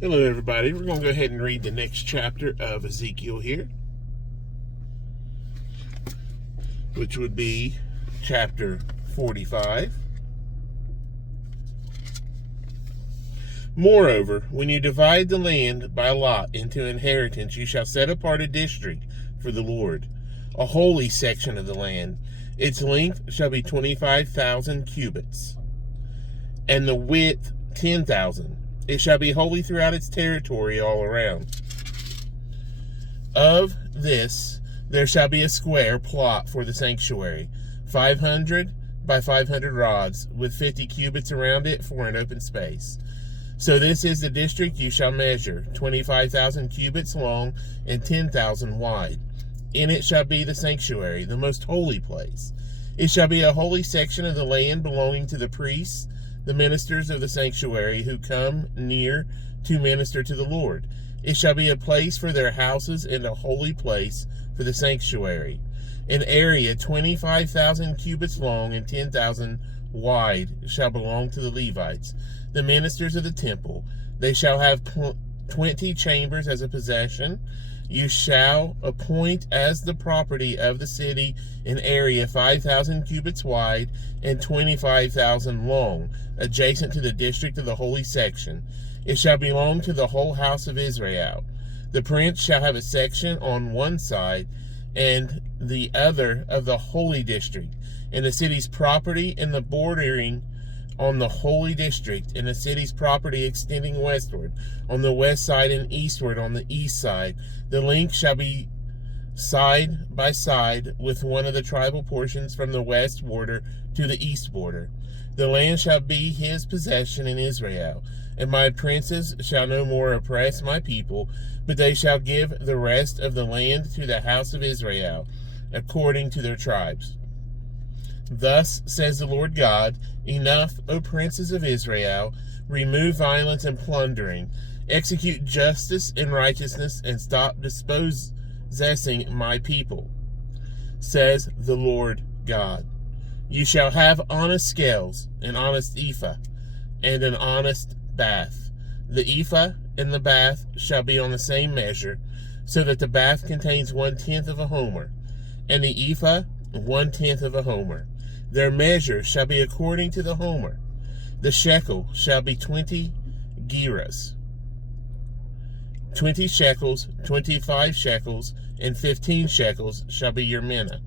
Hello, everybody. We're going to go ahead and read the next chapter of Ezekiel here, which would be chapter 45. Moreover, when you divide the land by lot into inheritance, you shall set apart a district for the Lord, a holy section of the land. Its length shall be 25,000 cubits, and the width 10,000. It shall be holy throughout its territory all around. Of this there shall be a square plot for the sanctuary, 500 by 500 rods, with 50 cubits around it for an open space. So this is the district you shall measure, 25,000 cubits long and 10,000 wide. In it shall be the sanctuary, the most holy place. It shall be a holy section of the land belonging to the priests, the ministers of the sanctuary, who come near to minister to the Lord. It shall be a place for their houses and a holy place for the sanctuary. An area 25,000 cubits long and 10,000 wide shall belong to the Levites, the ministers of the temple. They shall have 20 chambers as a possession. You shall appoint as the property of the city an area 5,000 cubits wide and 25,000 long, adjacent to the district of the holy section. It shall belong to the whole house of Israel. The prince shall have a section on one side and the other of the holy district, and the city's property and the bordering on the holy district, and the city's property extending westward on the west side and eastward on the east side. The length shall be side by side with one of the tribal portions from the west border to the east border. The land shall be his possession in Israel, and my princes shall no more oppress my people, but they shall give the rest of the land to the house of Israel, according to their tribes. Thus says the Lord God, enough, O princes of Israel, remove violence and plundering, execute justice and righteousness, and stop dispossessing my people, says the Lord God. You shall have honest scales, an honest ephah, and an honest bath. The ephah and the bath shall be on the same measure, so that the bath contains 1/10 of a homer, and the ephah 1/10 of a homer. Their measure shall be according to the homer. The shekel shall be 20 gerahs. 20 shekels, 25 shekels, and 15 shekels shall be your mina.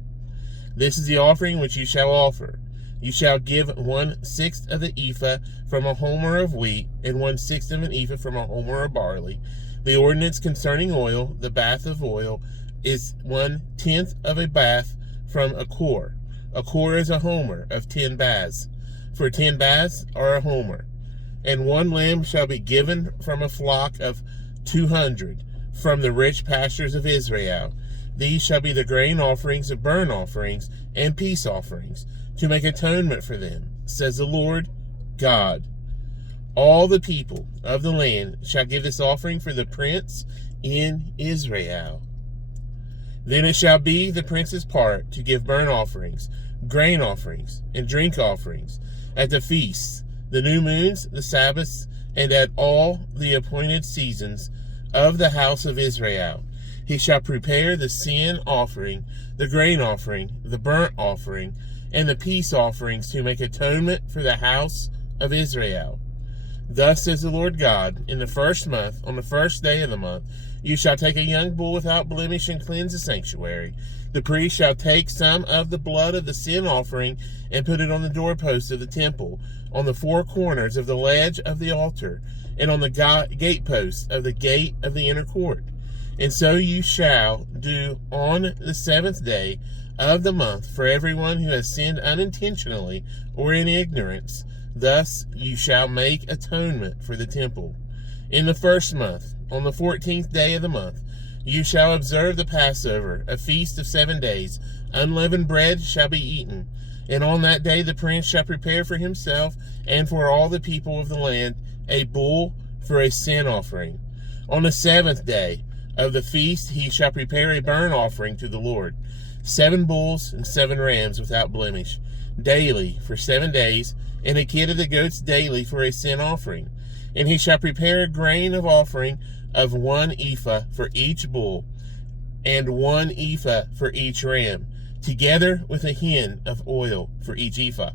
This is the offering which you shall offer. You shall give 1/6 of the ephah from a homer of wheat, and 1/6 of an ephah from a homer of barley. The ordinance concerning oil, the bath of oil, is 1/10 of a bath from a kor. A kor is a homer of 10 baths, for 10 baths are a homer. And 1 lamb shall be given from a flock of 200 from the rich pastures of Israel. These shall be the grain offerings of burnt offerings and peace offerings, to make atonement for them, says the Lord God. All the people of the land shall give this offering for the prince in Israel. Then it shall be the prince's part to give burnt offerings, grain offerings, and drink offerings at the feasts, the new moons, the Sabbaths, and at all the appointed seasons of the house of Israel. He shall prepare the sin offering, the grain offering, the burnt offering, and the peace offerings to make atonement for the house of Israel. Thus says the Lord God, in the first month, on the first day of the month, you shall take a young bull without blemish and cleanse the sanctuary. The priest shall take some of the blood of the sin offering and put it on the doorposts of the temple, on the 4 corners of the ledge of the altar, and on the gateposts of the gate of the inner court. And so you shall do on the 7th day of the month for everyone who has sinned unintentionally or in ignorance. Thus you shall make atonement for the temple. In the first month, on the 14th day of the month, you shall observe the Passover, a feast of 7 days. Unleavened bread shall be eaten. And on that day the prince shall prepare for himself and for all the people of the land a bull for a sin offering. On the 7th day of the feast he shall prepare a burnt offering to the Lord, 7 bulls and 7 rams without blemish, daily for 7 days, and a kid of the goats daily for a sin offering. And he shall prepare a grain of offering of 1 ephah for each bull, and 1 ephah for each ram, together with a hin of oil for each ephah.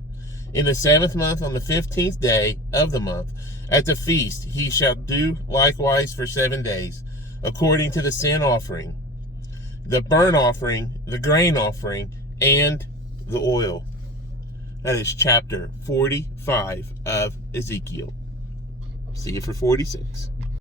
In the 7th month, on the 15th day of the month, at the feast, he shall do likewise for 7 days, according to the sin offering, the burnt offering, the grain offering, and the oil. That is chapter 45 of Ezekiel. See you for 46.